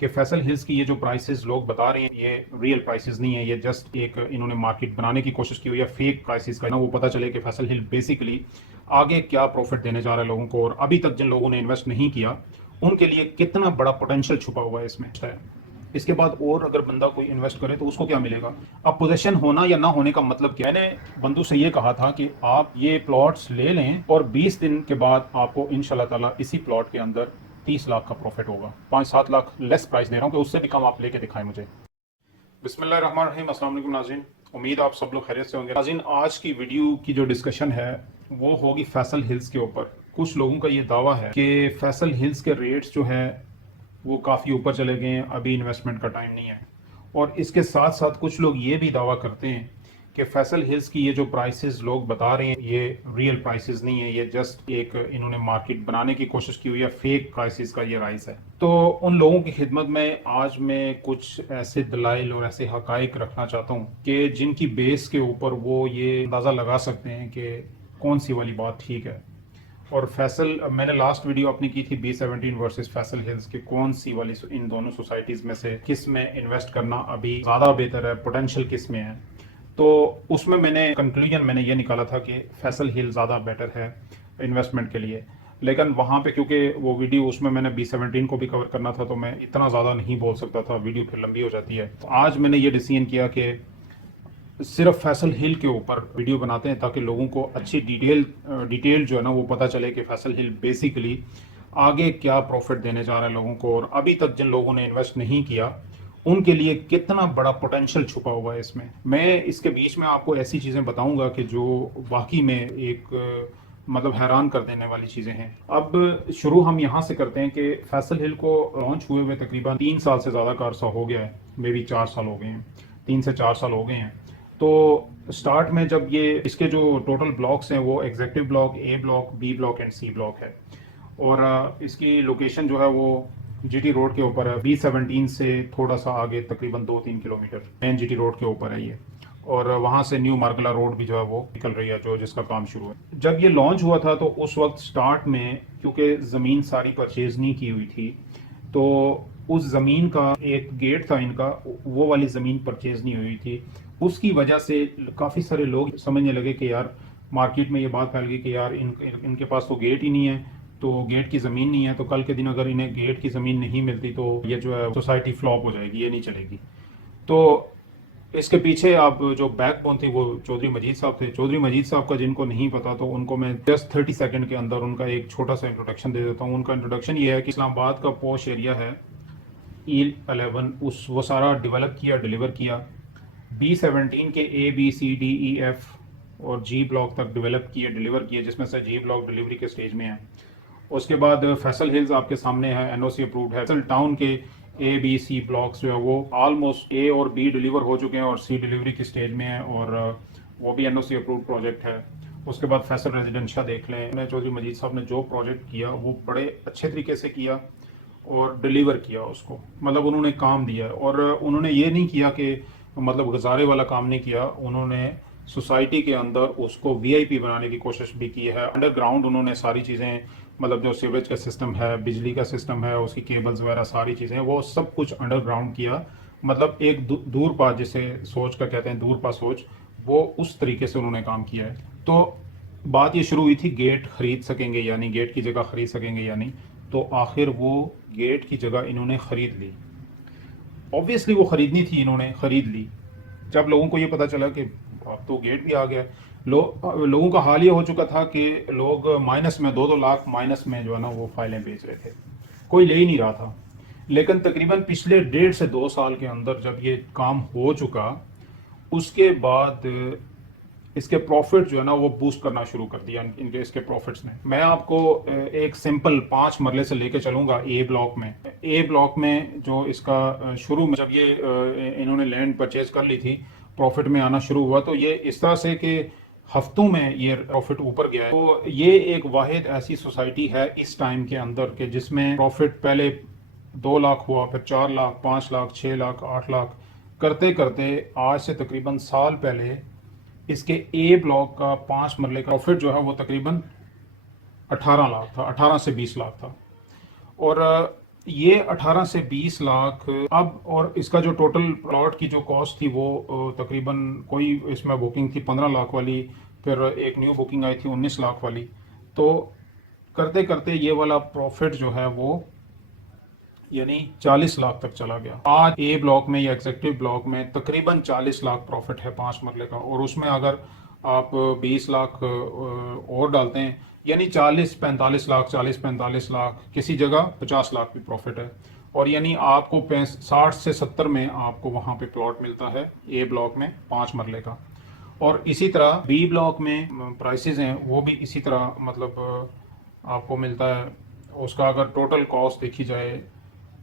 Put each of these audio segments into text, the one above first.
कि फैसल हिल्स की ये जो प्राइसेस लोग बता रहे हैं ये रियल प्राइसेस नहीं है, ये जस्ट एक इन्होंने मार्केट बनाने की कोशिश की हुई है फेक प्राइसेस का ना, वो पता चले कि फैसल हिल बेसिकली आगे क्या प्रॉफिट देने जा रहा है लोगों को, और अभी तक जिन लोगों ने इन्वेस्ट नहीं किया उनके लिए कितना बड़ा पोटेंशियल छुपा हुआ है इसमें है। इसके बाद और अगर बंदा कोई इन्वेस्ट करे तो उसको क्या मिलेगा। अब पोजीशन होना या ना होने का मतलब क्या है। मैंने बंधु से ये कहा था कि आप ये प्लॉट्स ले लें और 20 दिन के बाद आपको इंशाल्लाह ताला इसी प्लॉट के अंदर 30 लाख का प्रॉफिट होगा। 5-7 लाख लेस प्राइस दे रहा हूँ कि उससे भी कम आप लेके दिखाएं मुझे। बिस्मिल्लाहिर्रहमानिर्रहीम, अस्सलाम वालेकुम नाज़रीन, उम्मीद आप सब लोग खैरियत से होंगे। नाज़रीन, आज की वीडियो की जो डिस्कशन है वो होगी फैसल हिल्स के ऊपर। कुछ लोगों का ये दावा है कि फैसल हिल्स के रेट्स जो है वो काफ़ी ऊपर चले गए हैं, अभी इन्वेस्टमेंट का टाइम नहीं है। और इसके साथ साथ कुछ लोग ये भी दावा करते हैं कि फैसल हिल्स की ये जो प्राइसेस लोग बता रहे हैं ये रियल प्राइसेस नहीं है, ये जस्ट एक इन्होंने मार्केट बनाने की कोशिश की हुई है, फेक प्राइसेस का ये राइस है। तो उन लोगों की खिदमत में आज मैं कुछ ऐसे दलाइल और ऐसे हकाइक रखना चाहता हूँ कि जिनकी बेस के ऊपर वो ये अंदाज़ा लगा सकते हैं कि कौन सी वाली बात ठीक है। और फैसल, मैंने लास्ट वीडियो अपनी की थी B17 वर्सेस फैसल हिल्स के कौन सी वाली इन दोनों सोसाइटीज़ में से किस में इन्वेस्ट करना अभी ज़्यादा बेहतर है, पोटेंशियल किस में है। तो उसमें मैंने ये निकाला था कि फैसल हिल ज़्यादा बेटर है इन्वेस्टमेंट के लिए। लेकिन वहाँ पे क्योंकि वो वीडियो उसमें मैंने B17 को भी कवर करना था तो मैं इतना ज़्यादा नहीं बोल सकता था, वीडियो फिर लंबी हो जाती है। तो आज मैंने ये डिसीजन किया कि सिर्फ फैसल हिल के ऊपर वीडियो बनाते हैं ताकि लोगों को अच्छी डिटेल जो है ना वो पता चले कि फैसल हिल बेसिकली आगे क्या प्रॉफिट देने जा रहा है लोगों को, और अभी तक जिन लोगों ने इन्वेस्ट नहीं किया उनके लिए कितना बड़ा पोटेंशियल छुपा हुआ है इसमें। मैं इसके बीच में आपको ऐसी चीज़ें बताऊंगा कि जो वाकई में एक मतलब हैरान कर देने वाली चीज़ें हैं। अब शुरू हम यहाँ से करते हैं कि फैसल हिल को लॉन्च हुए हुए तकरीबन 3 साल से ज़्यादा का अरसा हो गया है, मे बी 4 साल हो गए हैं, 3 से 4 साल हो गए हैं। तो स्टार्ट में जब ये इसके जो टोटल ब्लॉक्स हैं वो executive block, A block, B block and C block है। और इसकी लोकेशन जो है वो GT रोड के ऊपर है, B17 से थोड़ा सा आगे तकरीबन 2-3 किलोमीटर मेन GT रोड के ऊपर है ये। और वहाँ से न्यू मार्गला रोड भी जो है वो निकल रही है, जो जिसका काम शुरू है। जब ये लॉन्च हुआ था तो उस वक्त स्टार्ट में क्योंकि ज़मीन सारी परचेज नहीं की हुई थी तो उस ज़मीन का एक गेट था इनका, वो वाली ज़मीन परचेज नहीं हुई थी। उसकी वजह से काफ़ी सारे लोग समझने लगे कि यार, मार्केट में ये बात फैल गई कि यार इनके पास तो गेट ही नहीं है, तो गेट की ज़मीन नहीं है, तो कल के दिन अगर इन्हें गेट की ज़मीन नहीं मिलती तो ये जो है सोसाइटी फ्लॉप हो जाएगी, ये नहीं चलेगी। तो इसके पीछे आप जो बैकबोन थी वो चौधरी मजीद साहब थे। चौधरी मजीद साहब का जिनको नहीं पता तो उनको मैं जस्ट 30 सेकंड के अंदर उनका एक छोटा सा इंट्रोडक्शन दे देता हूँ। उनका इंट्रोडक्शन ये है कि इस्लामाबाद का पॉश एरिया है E11, उस वो सारा डेवलप किया, डिलीवर किया। B17 के A B C D E F और G ब्लॉक तक डेवलप किए, डिलीवर किए, जिसमें से G ब्लॉक डिलीवरी के स्टेज में है। उसके बाद फैसल हिल्स आपके सामने है, NOC अप्रूव्ड है। फैसल टाउन के A B C ब्लॉक्स जो है वो ऑलमोस्ट A और B डिलीवर हो चुके हैं और C डिलीवरी की स्टेज में है, और वो भी NOC अप्रूव्ड प्रोजेक्ट है। उसके बाद फैसल रेजिडेंशिया देख लें, चौधरी मजीद साहब ने जो प्रोजेक्ट किया वो बड़े अच्छे तरीके से किया और डिलीवर किया उसको, मतलब उन्होंने काम दिया। और उन्होंने ये नहीं किया कि मतलब गुजारे वाला काम नहीं किया, उन्होंने सोसाइटी के अंदर उसको VIP बनाने की कोशिश भी की है। अंडरग्राउंड उन्होंने सारी चीज़ें, मतलब जो सीवरेज का सिस्टम है, बिजली का सिस्टम है, उसकी केबल्स वगैरह सारी चीज़ें, वो सब कुछ अंडरग्राउंड किया। मतलब एक दूर पा, जिसे सोच का कहते हैं, दूर पा सोच, वो उस तरीके से उन्होंने काम किया है। तो बात ये शुरू हुई थी गेट खरीद सकेंगे या नहीं, गेट की जगह खरीद सकेंगे या नहीं। तो आखिर वो गेट की जगह इन्होंने ख़रीद ली। ऑब्वियसली वो ख़रीदनी थी, इन्होंने ख़रीद ली। जब लोगों को ये पता चला कि अब तो गेट भी आ गया, लोगों का हाल ये हो चुका था कि लोग माइनस में 2-2 लाख माइनस में जो है ना वो फाइलें बेच रहे थे, कोई ले ही नहीं रहा था। लेकिन तकरीबन पिछले 1.5 से 2 साल के अंदर जब ये काम हो चुका, उसके बाद इसके प्रॉफिट जो है ना वो बूस्ट करना शुरू कर दिया इनके इसके प्रॉफिट्स ने। मैं आपको एक सिंपल 5 मरले से लेके चलूंगा। ए ब्लॉक में जो इसका शुरू में जब ये इन्होंने लैंड परचेज कर ली थी, प्रॉफिट में आना शुरू हुआ, तो ये इस तरह से कि हफ्तों में ये प्रॉफिट ऊपर गया है। तो ये एक वाहिद ऐसी सोसाइटी है इस टाइम के अंदर के जिसमें प्रॉफिट पहले 2 लाख हुआ, फिर 4 लाख, 5 लाख, 6 लाख, 8 लाख करते करते आज से तकरीबन साल पहले इसके ए ब्लॉक का 5 मरले का प्रॉफिट जो है वो तकरीबन 18 लाख था, 18 से 20 लाख था। और ये 18 से 20 लाख अब, और इसका जो टोटल प्लॉट की जो कॉस्ट थी वो तकरीबन, कोई इसमें बुकिंग थी 15 लाख वाली, फिर एक न्यू बुकिंग आई थी 19 लाख वाली। तो करते करते ये वाला प्रॉफिट जो है वो यानी 40 लाख तक चला गया। आज ए ब्लॉक में या एग्जेक्टिव ब्लॉक में तकरीबन 40 लाख प्रॉफिट है 5 मरले का, और उसमें अगर आप 20 लाख और डालते हैं यानी 40-45 लाख, 40-45 लाख, किसी जगह 50 लाख भी प्रॉफिट है। और यानी आपको 60 से 70 में आपको वहां पे प्लॉट मिलता है ए ब्लॉक में 5 मरले का। और इसी तरह बी ब्लॉक में प्राइसेस हैं वो भी इसी तरह, मतलब आपको मिलता है। उसका अगर टोटल कॉस्ट देखी जाए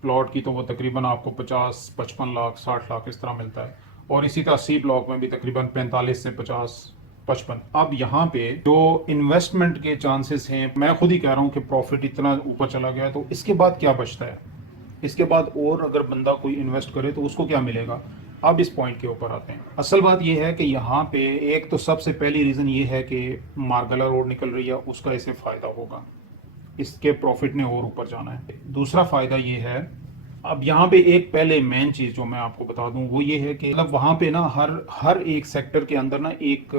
प्लॉट की तो वो तकरीबन आपको 50-55 लाख, 60 लाख इस तरह मिलता है। और इसी तरह सी ब्लॉक में भी तकरीबन 45 से 50-55। अब यहाँ पे जो इन्वेस्टमेंट के चांसेस हैं, मैं खुद ही कह रहा हूँ कि प्रॉफिट इतना ऊपर चला गया है, तो इसके बाद क्या बचता है? इसके बाद और अगर बंदा कोई इन्वेस्ट करे तो उसको क्या मिलेगा? अब इस पॉइंट के ऊपर आते हैं। असल बात यह है कि यहाँ पे एक तो सबसे पहली रीज़न ये है कि मार्गला रोड निकल रही है, उसका इसे फ़ायदा होगा, इसके प्रॉफिट ने और ऊपर जाना है। दूसरा फ़ायदा ये है, अब यहाँ पे एक पहले मेन चीज़ जो मैं आपको बता दूं वो ये है कि मतलब वहाँ पे ना हर हर एक सेक्टर के अंदर ना एक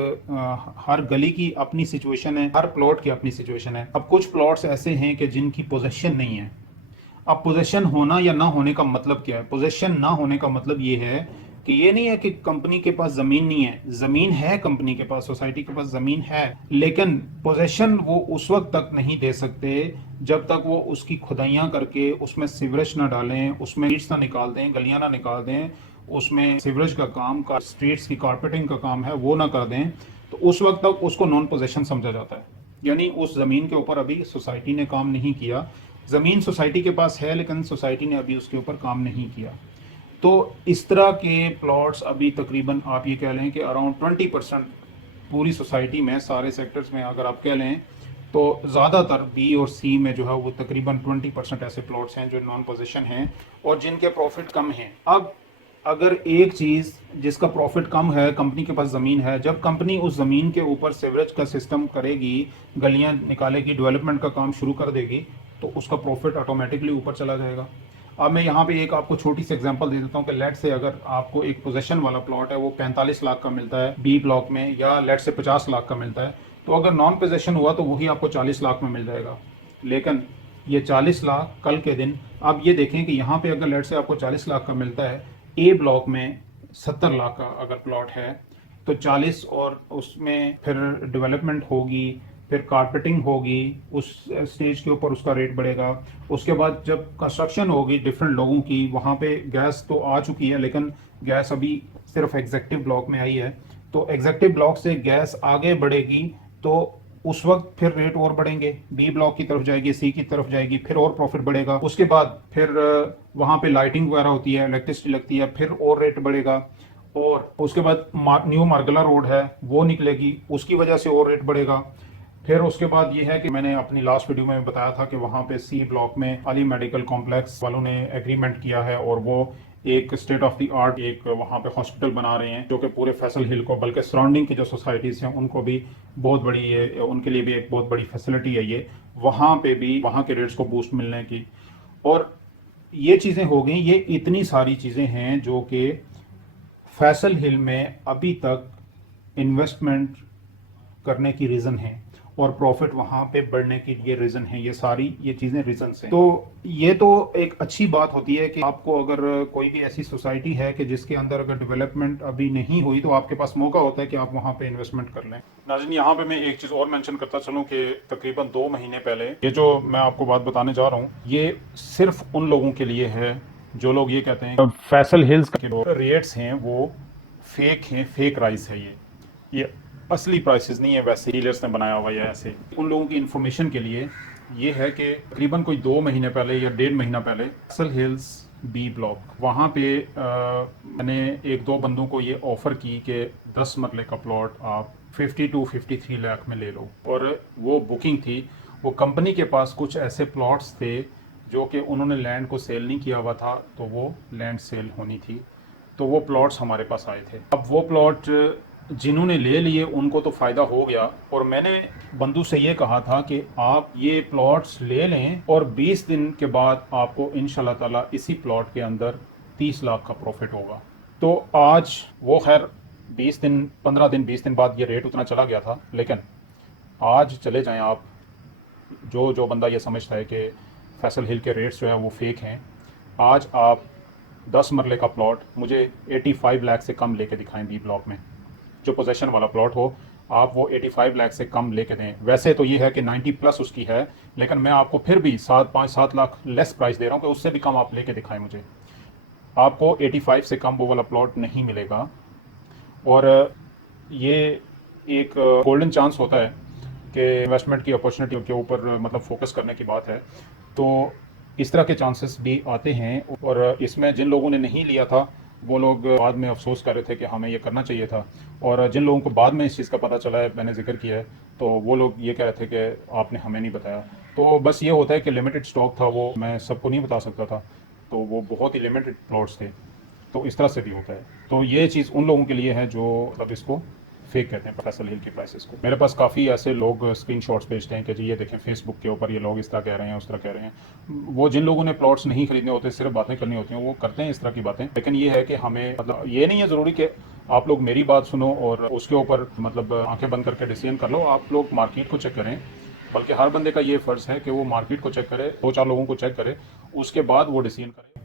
हर गली की अपनी सिचुएशन है, हर प्लॉट की अपनी सिचुएशन है। अब कुछ प्लॉट्स ऐसे हैं कि जिनकी पोजेशन नहीं है। अब पोजेशन होना या ना होने का मतलब क्या है? पोजेशन ना होने का मतलब ये है कि ये नहीं है कि कंपनी के पास जमीन नहीं है, जमीन है, कंपनी के पास, सोसाइटी के पास जमीन है, लेकिन पोजेशन वो उस वक्त तक नहीं दे सकते जब तक वो उसकी खुदाइयां करके उसमें सीवरेज ना डालें, उसमें ईट्स ना निकाल दें, गलियां ना निकाल दें, उसमें सीवरेज का काम का स्ट्रीट्स की कारपेटिंग का काम है वो ना कर दें, तो उस वक्त तक उसको नॉन पोजेशन समझा जाता है। यानी उस जमीन के ऊपर अभी सोसाइटी ने काम नहीं किया। जमीन सोसाइटी के पास है लेकिन सोसाइटी ने अभी उसके ऊपर काम नहीं किया। तो इस तरह के प्लॉट्स अभी तकरीबन आप ये कह लें कि अराउंड 20% पूरी सोसाइटी में, सारे सेक्टर्स में अगर आप कह लें तो ज़्यादातर बी और सी में जो है वो तकरीबन 20% ऐसे प्लॉट्स हैं जो नॉन पोजीशन हैं और जिनके प्रॉफिट कम हैं। अब अगर एक चीज़ जिसका प्रॉफिट कम है, कंपनी के पास ज़मीन है, जब कंपनी उस ज़मीन के ऊपर सीवरेज का सिस्टम करेगी, गलियां निकालेगी, डेवलपमेंट का काम शुरू कर देगी, तो उसका प्रॉफिट ऑटोमेटिकली ऊपर चला जाएगा। अब मैं यहाँ पे एक आपको छोटी सी एग्जांपल दे देता हूँ कि लेट से अगर आपको एक पोजेशन वाला प्लॉट है वो 45 लाख का मिलता है बी ब्लॉक में, या लेट से 50 लाख का मिलता है, तो अगर नॉन पोजेशन हुआ तो वही आपको 40 लाख में मिल जाएगा। लेकिन ये 40 लाख कल के दिन, आप ये देखें कि यहाँ पे अगर लेट से आपको 40 लाख का मिलता है, ए ब्लॉक में 70 लाख का अगर प्लॉट है, तो 40 और उसमें फिर डेवलपमेंट होगी, फिर कारपेटिंग होगी, उस स्टेज के ऊपर उसका रेट बढ़ेगा। उसके बाद जब कंस्ट्रक्शन होगी डिफरेंट लोगों की, वहाँ पे गैस तो आ चुकी है लेकिन गैस अभी सिर्फ एग्जेक्टिव ब्लॉक में आई है, तो एग्जेक्टिव ब्लॉक से गैस आगे बढ़ेगी तो उस वक्त फिर रेट और बढ़ेंगे, बी ब्लॉक की तरफ जाएगी, सी की तरफ जाएगी, फिर और प्रॉफिट बढ़ेगा। उसके बाद फिर वहाँ पे लाइटिंग वगैरह होती है, इलेक्ट्रिसिटी लगती है, फिर और रेट बढ़ेगा। और उसके बाद न्यू मार्गला रोड है वो निकलेगी, उसकी वजह से और रेट बढ़ेगा। फिर उसके बाद ये है कि मैंने अपनी लास्ट वीडियो में बताया था कि वहाँ पे सी ब्लॉक में अली मेडिकल कॉम्प्लेक्स वालों ने एग्रीमेंट किया है और वो एक स्टेट ऑफ द आर्ट एक वहाँ पे हॉस्पिटल बना रहे हैं जो कि पूरे फैसल हिल को, बल्कि सराउंडिंग की जो सोसाइटीज़ हैं उनको भी बहुत बड़ी, ये उनके लिए भी एक बहुत बड़ी फैसिलिटी है ये, वहाँ पे भी वहाँ के रेट्स को बूस्ट मिलने की। और ये चीज़ें हो गई, ये इतनी सारी चीज़ें हैं जो कि फैसल हिल में अभी तक इन्वेस्टमेंट करने की रीज़न है और प्रॉफिट वहाँ पे बढ़ने की ये रीज़न है। ये सारी ये चीज़ें रीज़न हैं। तो ये तो एक अच्छी बात होती है कि आपको अगर कोई भी ऐसी सोसाइटी है कि जिसके अंदर अगर डेवलपमेंट अभी नहीं हुई तो आपके पास मौका होता है कि आप वहाँ पे इन्वेस्टमेंट कर लें। नाज़रीन, यहाँ पे मैं एक चीज़ और मेंशन करता चलूँ कि तकरीबन 2 महीने पहले ये जो मैं आपको बात बताने जा रहा हूँ ये सिर्फ उन लोगों के लिए है जो लोग ये कहते हैं फैसल हिल्स के रेट्स हैं वो फेक हैं, फेक राइस है ये असली प्राइसेस नहीं है, वैसे डीलर्स ने बनाया हुआ है ऐसे। उन लोगों की इंफॉर्मेशन के लिए ये है कि तकरीबन कोई 2 महीने पहले या 1.5 महीना पहले फैसल हिल्स बी ब्लॉक वहाँ पे मैंने 1-2 बंदों को ये ऑफ़र की कि 10 मरले का प्लॉट आप 52-53 लाख में ले लो। और वो बुकिंग थी, वो कंपनी के पास कुछ ऐसे प्लॉट्स थे जो कि उन्होंने लैंड को सेल नहीं किया हुआ था, तो वो लैंड सेल होनी थी, तो वो प्लॉट्स हमारे पास आए थे। अब वो प्लॉट जिन्होंने ले लिए उनको तो फ़ायदा हो गया, और मैंने बंधु से ये कहा था कि आप ये प्लॉट्स ले लें और 20 दिन के बाद आपको इंशाल्लाह ताला इसी प्लॉट के अंदर 30 लाख का प्रॉफिट होगा। तो आज वो खैर 20 दिन 15 दिन 20 दिन बाद ये रेट उतना चला गया था, लेकिन आज चले जाएं आप, जो जो बंदा ये समझता है कि फैसल हिल के रेट्स जो है वो फेक हैं, आज आप 10 मरले का प्लॉट मुझे 85 लाख से कम लेके दिखाएं बी ब्लॉक में, जो पोजेशन वाला प्लॉट हो, आप वो 85 लाख से कम लेके दें। वैसे तो ये है कि 90 प्लस उसकी है, लेकिन मैं आपको फिर भी 7 लाख लेस प्राइस दे रहा हूँ कि उससे भी कम आप लेके दिखाएं मुझे। आपको 85 से कम वो वाला प्लॉट नहीं मिलेगा। और ये एक गोल्डन चांस होता है कि इन्वेस्टमेंट की अपॉर्चुनिटी के ऊपर मतलब फोकस करने की बात है, तो इस तरह के चांसेस भी आते हैं। और इसमें जिन लोगों ने नहीं लिया था वो लोग बाद में अफसोस कर रहे थे कि हमें ये करना चाहिए था, और जिन लोगों को बाद में इस चीज़ का पता चला है, मैंने जिक्र किया है, तो वो लोग ये कह रहे थे कि आपने हमें नहीं बताया। तो बस ये होता है कि लिमिटेड स्टॉक था, वो मैं सबको नहीं बता सकता था, तो वो बहुत ही लिमिटेड प्लॉट्स थे, तो इस तरह से भी होता है। तो ये चीज़ उन लोगों के लिए है जो मतलब इसको फेक कहते हैं फैसल हिल की प्राइसेस को। मेरे पास काफ़ी ऐसे लोग स्क्रीनशॉट्स भेजते हैं कि जी ये देखें फेसबुक के ऊपर ये लोग इस तरह कह रहे हैं, उस तरह कह रहे हैं। वो जिन लोगों ने प्लॉट्स नहीं खरीदने होते, सिर्फ बातें करनी होती हैं, वो करते हैं इस तरह की बातें। लेकिन ये है कि हमें मतलब ये नहीं है ज़रूरी कि आप लोग मेरी बात सुनो और उसके ऊपर मतलब आंखें बंद करके डिसीजन कर लो। आप लोग मार्केट को चेक करें, बल्कि हर बंदे का ये फ़र्ज़ है कि वो मार्केट को चेक करे, 2-4 लोगों को चेक करे, उसके बाद वो डिसीजन करे।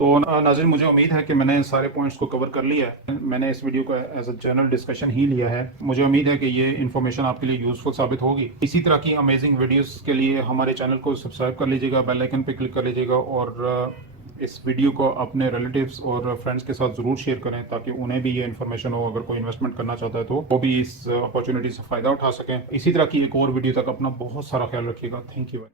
तो नाज़रीन, मुझे उम्मीद है कि मैंने सारे पॉइंट्स को कवर कर लिया है। मैंने इस वीडियो को एज अ जनरल डिस्कशन ही लिया है। मुझे उम्मीद है कि ये इन्फॉर्मेशन आपके लिए यूज़फुल साबित होगी। इसी तरह की अमेजिंग वीडियोस के लिए हमारे चैनल को सब्सक्राइब कर लीजिएगा, बेल आइकन पे क्लिक कर लीजिएगा, और इस वीडियो को अपने रिलेटिव्स और फ्रेंड्स के साथ ज़रूर शेयर करें ताकि उन्हें भी ये इन्फॉर्मेशन हो। अगर कोई इन्वेस्टमेंट करना चाहता है तो वो भी इस अपॉर्चुनिटी से फ़ायदा उठा सकें। इसी तरह की एक और वीडियो तक अपना बहुत सारा ख्याल रखिएगा। Thank you.